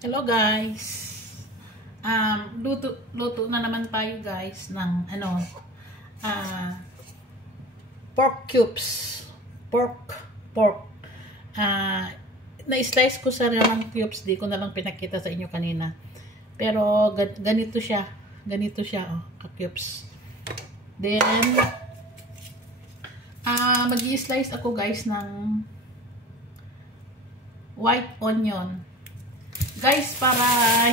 Hello guys. Luto na naman tayo guys ng pork cubes. Pork. Na-slice ko sa ng cubes, di ko na lang pinakita sa inyo kanina. Pero ganito siya. Ganito siya, ka-cubes. Then mag-i-slice ako guys ng white onion. Guys, para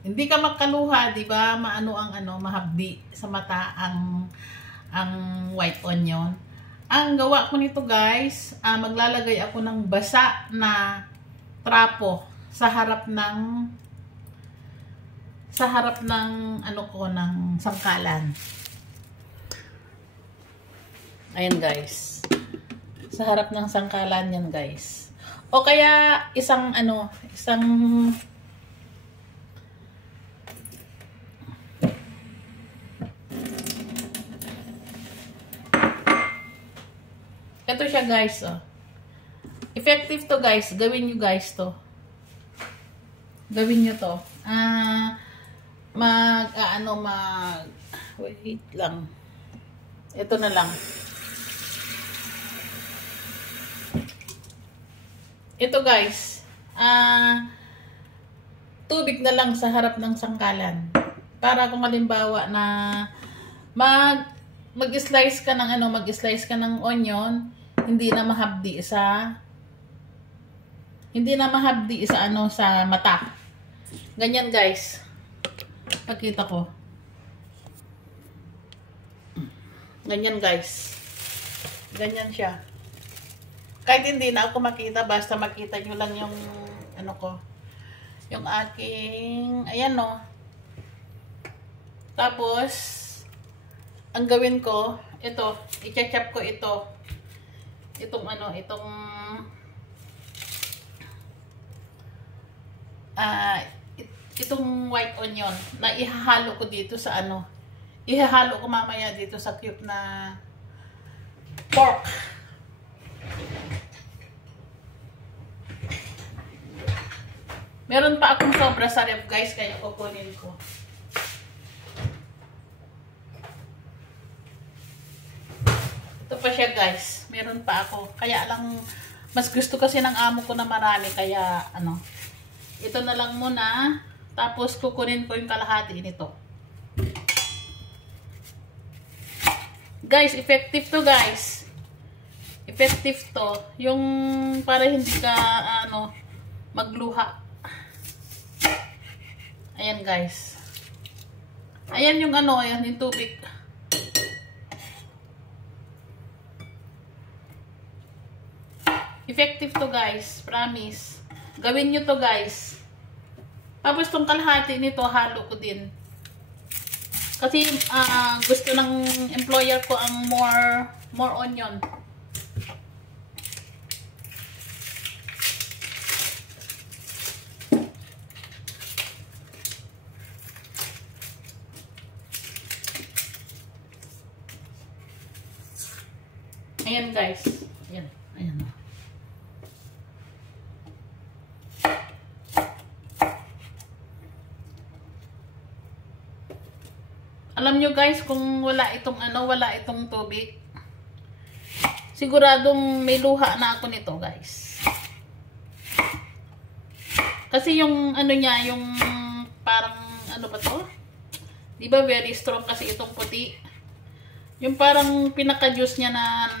hindi ka makaluha, 'di ba? Mahabdi sa mata ang white onion. Ang gawa ko nito, guys, maglalagay ako ng basa na trapo sa harap ng ng sangkalan. Ayan, guys. Sa harap ng sangkalan yan, guys. O kaya isang ito siya, guys, effective to, guys. Gawin nyo, guys, to. Gawin nyo to. Wait lang. Ito na lang. Ito, guys, tubig na lang sa harap ng sangkalan. Para kung halimbawa na mag-slice ka ng onion, hindi na mahabdi sa sa mata. Ganyan, guys. Pakita ko. Ganyan, guys. Ganyan siya. Kahit hindi na ako makita, basta makita nyo lang yung yung aking, ayan, Tapos, ang gawin ko, ito, i-chop ko ito. Itong white onion na ihahalo ko dito sa ihahalo ko mamaya dito sa cube na pork. Meron pa akong sobra sa ref, guys, kaya kukunin ko. Ito pa siya, guys. Meron pa ako. Kaya lang, mas gusto kasi ng amo ko na marami, kaya ito na lang muna. Tapos kukunin ko yung kalahati nito. Guys, effective to, guys. Effective to. Yung para hindi ka magluha. Ayan, guys. Ayan yung ayan yung tubig. Effective to, guys. Promise. Gawin nyo to, guys. Tapos tong kalahati nito, halo ko din. Kasi gusto ng employer ko ang more onion. Ayan, guys. Ayan. Alam nyo, guys, kung wala itong tubig, siguradong may luha na ako nito, guys. Kasi yung niya, yung parang ba to? Di ba very strong kasi itong puti? Yung parang pinaka-juice niya na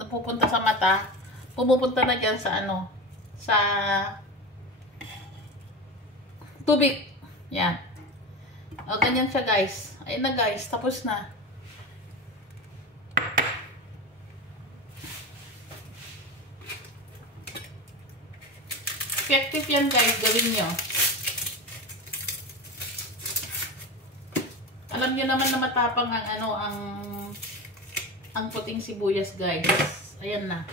napupunta sa mata, pumupunta na dyan sa sa tubig. Yan. O, ganyan siya, guys. Ayun na, guys. Tapos na. Effective yan, guys. Gawin nyo. Alam nyo naman na matapang ang puting sibuyas, guys. Ayan na.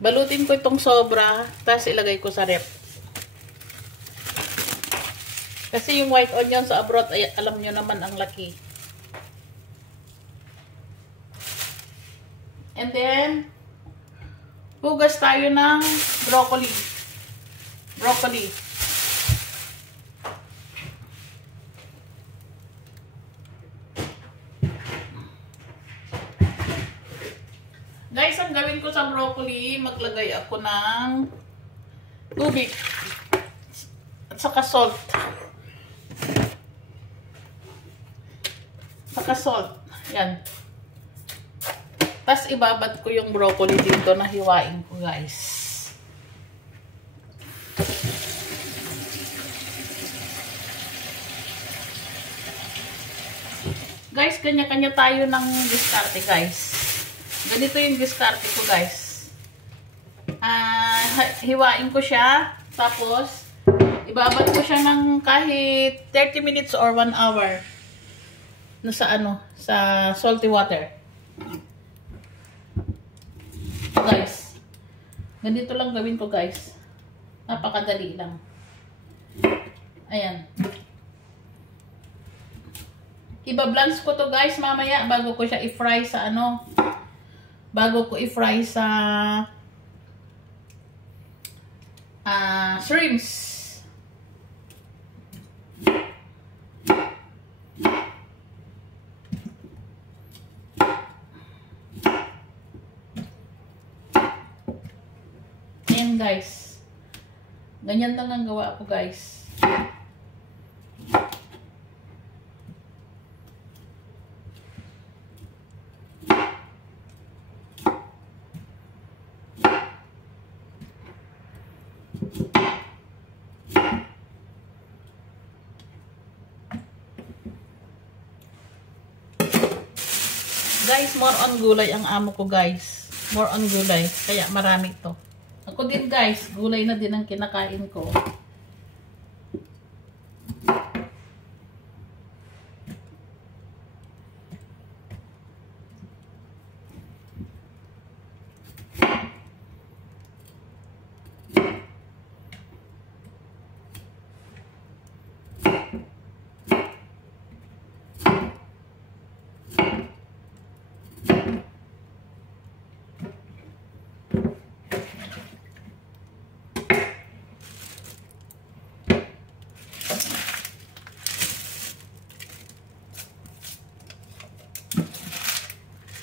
Balutin ko itong sobra, tapos ilagay ko sa ref. Kasi yung white onion sa abroad, ay, alam nyo naman ang laki. And then, hugas tayo ng broccoli. Broccoli. Guys, ang gawin ko sa broccoli, maglagay ako ng tubig at saka salt. Saka salt. Yan. Tapos ibabad ko yung broccoli dito na hiwain ko, guys. Guys, kanya-kanya tayo ng diskarte, guys. Ganito yung diskarte ko, guys. Hiwain ko siya. Tapos, ibabad ko siya ng kahit 30 minutes or 1 hour. Sa salty water. Guys, ganito lang gawin ko, guys. Napakadali lang. Ayan. Iba-blanch ko to, guys, mamaya bago ko siya i-fry sa bago ko i-fry sa shrimps. Ayan, guys. Ganyan lang ang gawa ko, guys. Guys, more on gulay ang amo ko, guys. More on gulay. Kaya marami to. Ako din, guys. Gulay na din ang kinakain ko.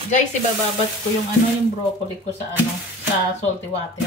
Guys, ibababat ko yung yung broccoli ko sa sa salty water.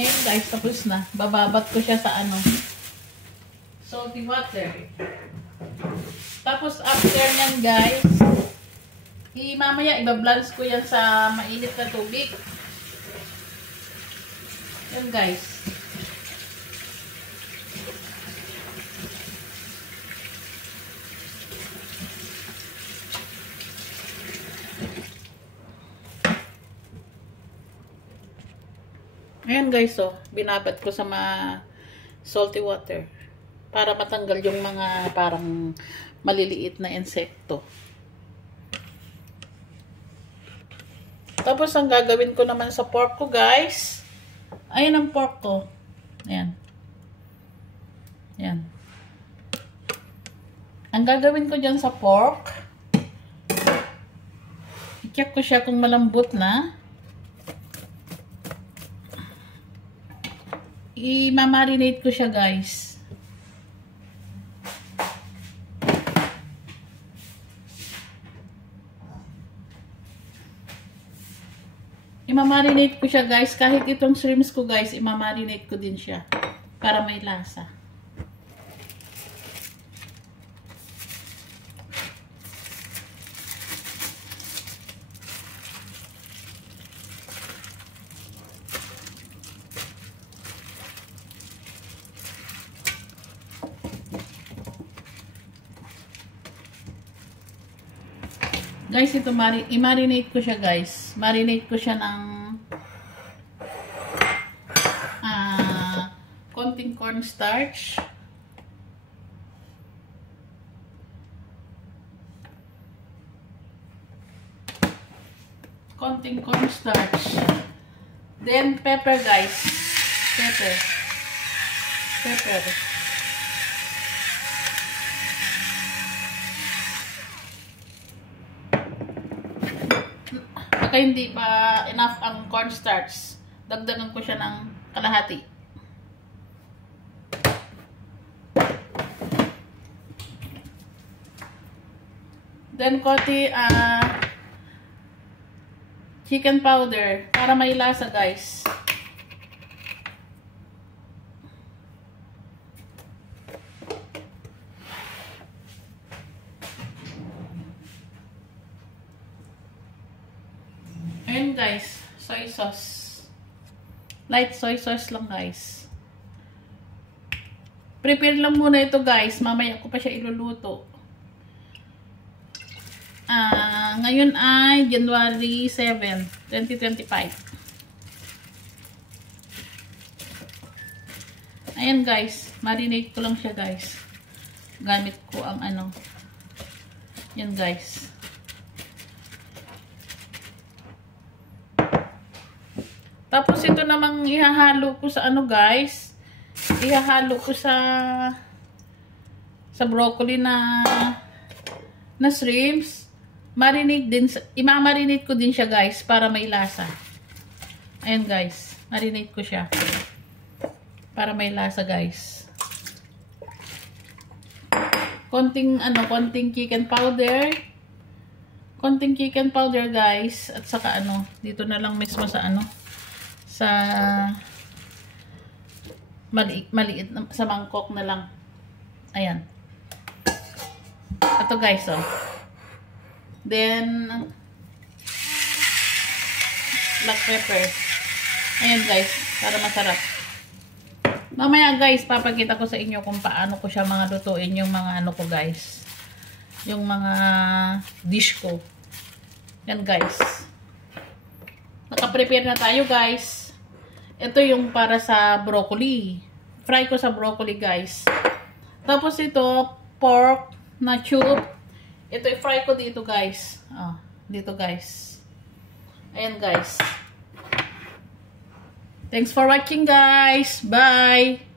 Ayan, guys, tapos na. Bababat ko siya sa salty water. Tapos after nyan, guys, mamaya ibablanch ko yan sa mainit na tubig. Yan, guys. Ayan, guys, binabat ko sa salty water para matanggal yung mga parang maliliit na insekto. Tapos ang gagawin ko naman sa pork ko, guys, ayan ang pork ko. Ayan. Ayan. Ang gagawin ko dyan sa pork, i-check ko siya kung malambot na. I-marinate ko siya, guys. I-marinate ko siya, guys. Kahit itong shrimps ko, guys, i-marinate ko din siya. Para may lasa. Guys, ito i-marinate ko siya, guys. Marinate ko siya ng konting cornstarch. Konting cornstarch. Then pepper, guys. Pepper. Baka hindi pa enough ang cornstarch, dagdagan ko siya ng kalahati. Then konti chicken powder para may lasa, guys. Ayan, guys, soy sauce. Light soy sauce lang, guys. Prepare lang muna ito, guys. Mamaya ko pa siya iluluto. Ngayon ay January 7, 2025. Ayan, guys. Marinate ko lang siya, guys. Gamit ko ang ano. Yan, guys. Tapos ito namang ihahalo ko sa ano, guys. Ihahalo ko sa broccoli na shrimps. Imamarinate ko din siya, guys, para may lasa. Ayan, guys. Marinate ko siya. Para may lasa, guys. Konting chicken powder. Konting chicken powder, guys. At saka dito na lang mismo sa sa maliit na, sa mangkok na lang. Ayan. Ito, guys, oh. Then black pepper. Ayan, guys, para masarap. Mamaya, guys, papakita ko sa inyo kung paano ko siya mga lutuin yung mga ko, guys. Yung mga dish ko. Yan, guys. Naka-prepare na tayo, guys. Ito yung para sa broccoli. Fry ko sa broccoli, guys. Tapos ito, pork na tube. Ito, i-fry ko dito, guys. Dito, guys. Ayan, guys. Thanks for watching, guys. Bye!